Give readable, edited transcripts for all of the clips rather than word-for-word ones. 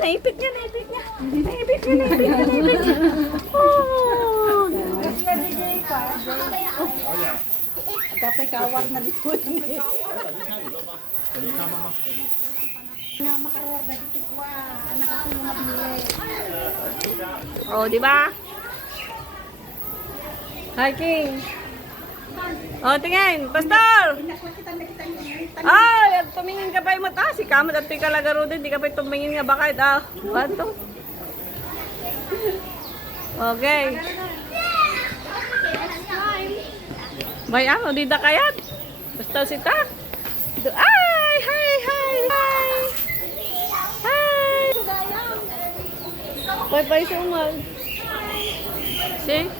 naipit niya, naipit niya. Naipit niya, naipit niya, naipit niya. Oh! Dapat kawat na dito. Na makarawar ba dito ko anak ako yung mabili. Oh, di ba? Hiking. Oh, tingin, pastor. Ay, tumingin ka pa yung mata. Si Kamat at Pika Lagaro din. Di ka pa tumingin nga bakit. Ah, bato. Okay. May ano, di da kayat. Basta sita. Ay, hi, hi, hi. Hi. Bye-bye so much. See?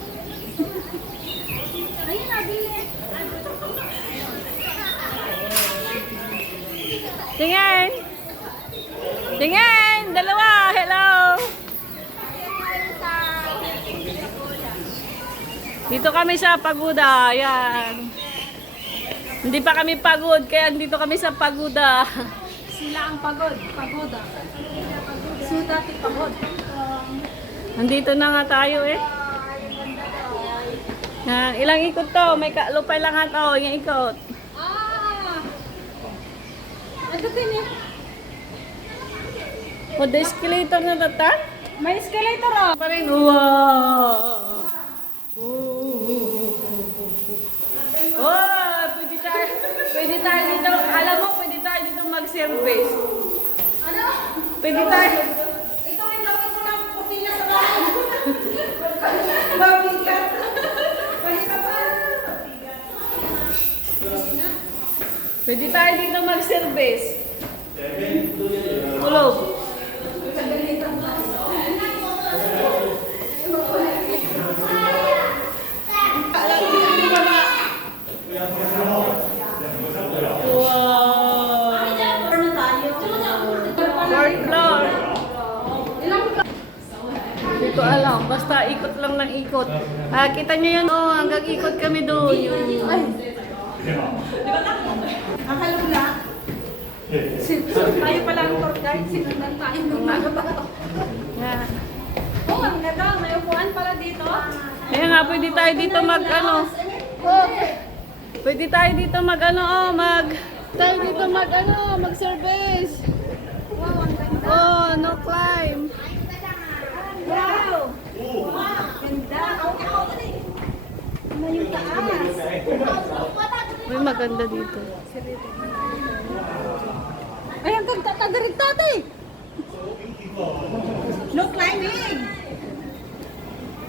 Tingin! Tingin! Dalawa! Hello! Dito kami sa pagoda. Ayan. Hindi pa kami pagod, kaya dito kami sa pagoda. Sila ang pagod, pagoda. Sudati pagod. Nandito na nga tayo eh. Yan. Ilang ikot to? May lupay lang nga to. Yung ikot. Ano din eh? O, the escalator na tatan? May escalator oh. Pa rin. Wow! Oh, pwede tayo dito. Alam mo, pwede tayo dito mag-service. Ano? Pwede tayo. Ito rin dapat ko ng putina sa bahay. Mabigat. Pwede ka pa. Pwede tayo dito mag-service. Tulog. Hindi ko alam. Basta ikot lang ng ikot. Ah, kita nyo yun, oh, hanggang ikot kami doon. Ay. Nakalula. Tayo pala ang tour guide. Sinundan tayo ng mga bato. Yan. Oh, ang ganda. May upuan pala dito. Kaya nga, pwede tayo dito mag, ano. Oh, pwede tayo dito mag, ano, oh, tayo dito mag, ano, mag-service. Wow, ang ganda. Oh, no climb. Wow. Ganda. Ano yung taas? Uy, maganda dito. Ay, ang ganda. Tagarig tatay. No climbing.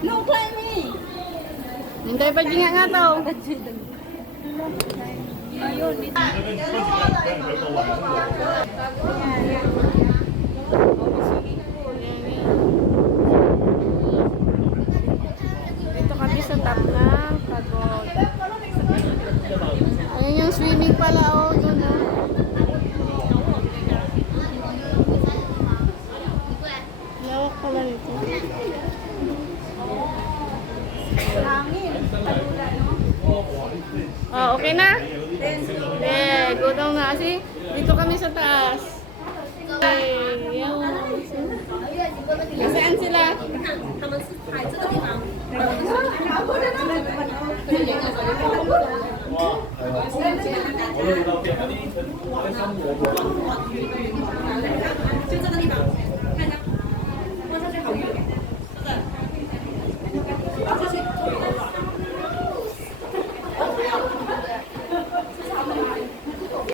No climbing. Hintay pa dyan nga to. Ayun. Dito kami sa top ng pagod. Ayun yung swimming pala, oh, doon, oh. Lawak pala nito. Hangin. Oh, okay na? Yeah, go down na. See, dito kami sa taas. Okay, yan. Nasaan sila?